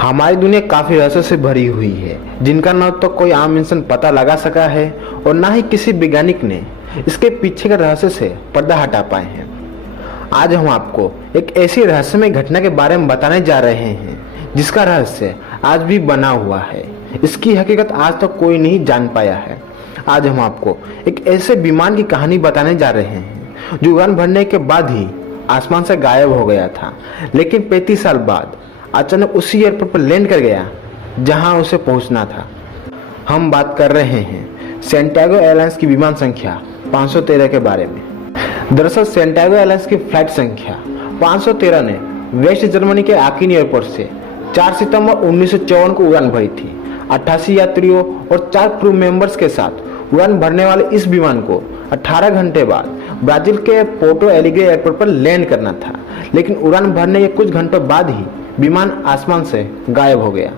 हमारी दुनिया काफी रहस्यों से भरी हुई है, जिनका न तो कोई आम इंसान पता लगा सका है और न ही किसी वैज्ञानिक ने इसके पीछे के रहस्य से पर्दा हटा पाए हैं। आज हम आपको एक ऐसी रहस्यमय घटना के बारे में बताने जा रहे हैं जिसका रहस्य आज भी बना हुआ है। इसकी हकीकत आज तक कोई नहीं जान पाया है। आज हम आपको एक ऐसे विमान की कहानी बताने जा रहे हैं जो उड़ान भरने के बाद ही आसमान से गायब हो गया था, लेकिन 35 साल बाद अचानक उसी एयरपोर्ट पर लैंड कर गया जहां उसे पहुंचना था। हम बात कर रहे हैं सैंटियागो एयरलाइंस की विमान संख्या 513 के बारे में। दरअसल सैंटियागो एयरलाइंस की फ्लाइट संख्या 513 ने वेस्ट जर्मनी के आकिन एयरपोर्ट से 4 सितंबर 1954 को उड़ान भरी थी। 88 यात्रियों और 4 क्रू मेंबर्स के साथ उड़ान भरने वाले इस विमान को 18 घंटे बाद ब्राजील के पोर्टो एलिग्रे एयरपोर्ट पर लैंड करना था, लेकिन उड़ान भरने के कुछ घंटों बाद ही विमान आसमान से गायब हो गया।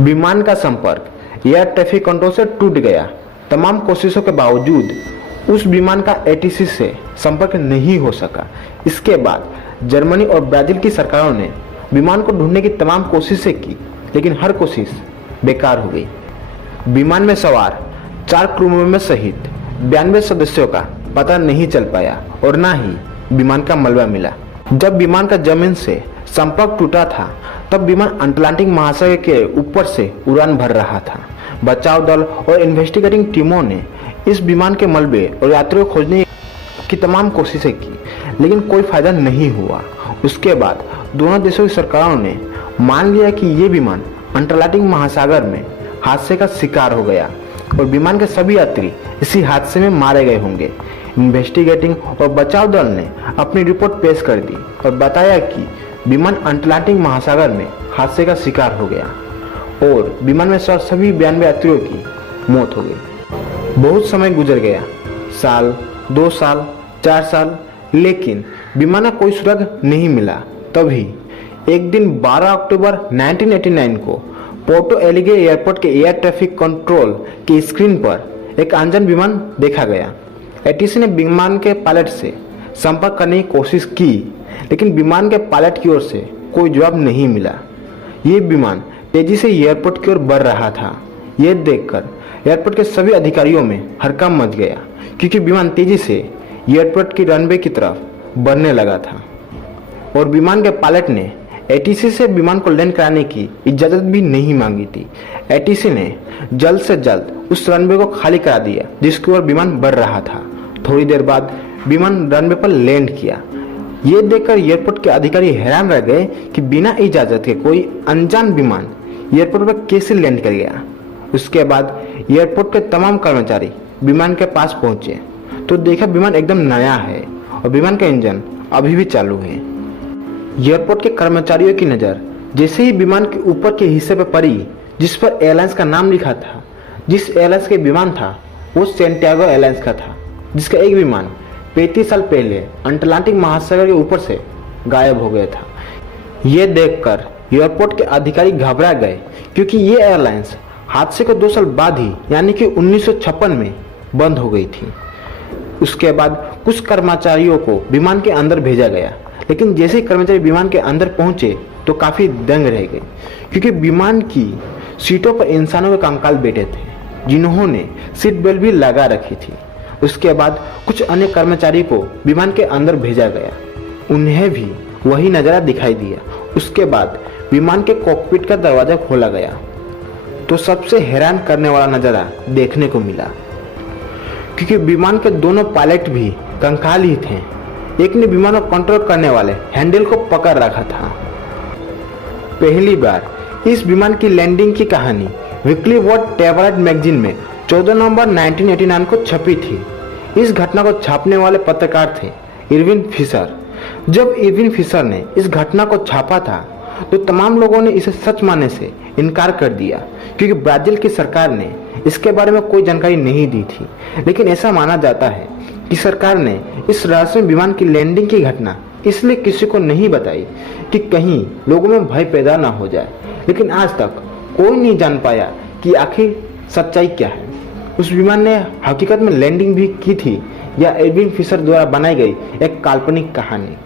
विमान का संपर्क एयर ट्रैफिक कंट्रोल से टूट गया। तमाम कोशिशों के बावजूद उस विमान का एटीसी से संपर्क नहीं हो सका। इसके बाद जर्मनी और ब्राजील की सरकारों ने विमान को ढूंढने की तमाम कोशिशें की, लेकिन हर कोशिश बेकार हो गई। विमान में सवार 4 क्रू मेंबर सहित 92 सदस्यों का पता नहीं चल पाया और न ही विमान का मलबा मिला। जब विमान का जमीन से संपर्क टूटा था तब विमान अटलांटिक महासागर के ऊपर से उड़ान भर रहा था। बचाव दल और इन्वेस्टिगेटिंग टीमों ने इस विमान के मलबे और यात्रियों को खोजने की तमाम कोशिशें की, लेकिन कोई फायदा नहीं हुआ। उसके बाद दोनों देशों की सरकारों ने मान लिया कि ये विमान अटलांटिक महासागर में हादसे का शिकार हो गया और विमान के सभी यात्री इसी हादसे में मारे गए होंगे। इन्वेस्टिगेटिंग और बचाव दल ने अपनी रिपोर्ट पेश कर दी और बताया कि विमान अटलांटिक महासागर में हादसे का शिकार हो गया और विमान में सवार सभी 92 यात्रियों की मौत हो गई। बहुत समय गुजर गया, साल, 2 साल, 4 साल, लेकिन विमान का कोई सुराग नहीं मिला। तभी एक दिन 12 अक्टूबर 1989 को पोर्टो एलिग्रे एयरपोर्ट के एयर ट्रैफिक कंट्रोल की स्क्रीन पर एक अनजान विमान देखा गया। एटीसी ने विमान के पायलट से संपर्क करने की कोशिश की, लेकिन विमान के पायलट की ओर से कोई जवाब नहीं मिला। ये विमान तेजी से एयरपोर्ट की ओर बढ़ रहा था। यह देखकर एयरपोर्ट के सभी अधिकारियों में हड़कंप मच गया, क्योंकि विमान तेजी से एयरपोर्ट की रनवे की तरफ बढ़ने लगा था और विमान के पायलट ने एटीसी से विमान को लैंड कराने की इजाजत भी नहीं मांगी थी। एटीसी ने जल्द से जल्द उस रनवे को खाली करा दिया जिसकी ओर विमान बढ़ रहा था। थोड़ी देर बाद विमान रनवे पर लैंड किया। ये देखकर एयरपोर्ट के अधिकारी हैरान रह गए कि बिना इजाजत के कोई अनजान विमान एयरपोर्ट पर कैसे लैंड कर गया। उसके बाद एयरपोर्ट के तमाम कर्मचारी विमान के पास पहुंचे तो देखा विमान एकदम नया है और विमान का इंजन अभी भी चालू है। एयरपोर्ट के कर्मचारियों की नज़र जैसे ही विमान के ऊपर के हिस्से पर पड़ी जिस पर एयरलाइंस का नाम लिखा था, जिस एयरलाइंस के विमान था वो सैंटियागो एयरलाइंस का था, जिसका एक विमान 35 साल पहले अटलांटिक महासागर के ऊपर से गायब हो गया था। ये देखकर एयरपोर्ट के अधिकारी घबरा गए, क्योंकि ये एयरलाइंस हादसे के 2 साल बाद ही यानी कि 1956 में बंद हो गई थी। उसके बाद कुछ कर्मचारियों को विमान के अंदर भेजा गया, लेकिन जैसे ही कर्मचारी विमान के अंदर पहुंचे तो काफ़ी दंग रह गए, क्योंकि विमान की सीटों पर इंसानों के कंकाल बैठे थे जिन्होंने सीट बेल्ट भी लगा रखी थी। उसके बाद कुछ अन्य कर्मचारी को विमान के अंदर भेजा गया, उन्हें भी वही नज़ारा दिखाई दिया। उसके बाद विमान के कॉकपिट का दरवाज़ा खोला गया तो सबसे हैरान करने वाला नज़ारा देखने को मिला, क्योंकि विमान के दोनों पायलट भी कंकाल ही थे। एक ने विमान को कंट्रोल करने वाले हैंडल को पकड़ रखा था। पहली बार इस विमान की लैंडिंग की कहानी वीकली वर्ल्ड ट्रैवलर मैगजीन में 14 नवंबर 1989 को छपी थी। इस घटना को छापने वाले पत्रकार थे इरविन फिशर। जब इरविन फिशर ने इस घटना को छापा था तो तमाम लोगों ने इसे सच मानने से इनकार कर दिया, क्योंकि ब्राजील की सरकार ने इसके बारे में कोई जानकारी नहीं दी थी। लेकिन ऐसा माना जाता है कि सरकार ने इस रहस्यमय विमान की लैंडिंग की घटना इसलिए किसी को नहीं बताई कि कहीं लोगों में भय पैदा ना हो जाए। लेकिन आज तक कोई नहीं जान पाया कि आखिर सच्चाई क्या है। उस विमान ने हकीकत में लैंडिंग भी की थी या एडविन फिशर द्वारा बनाई गई एक काल्पनिक कहानी।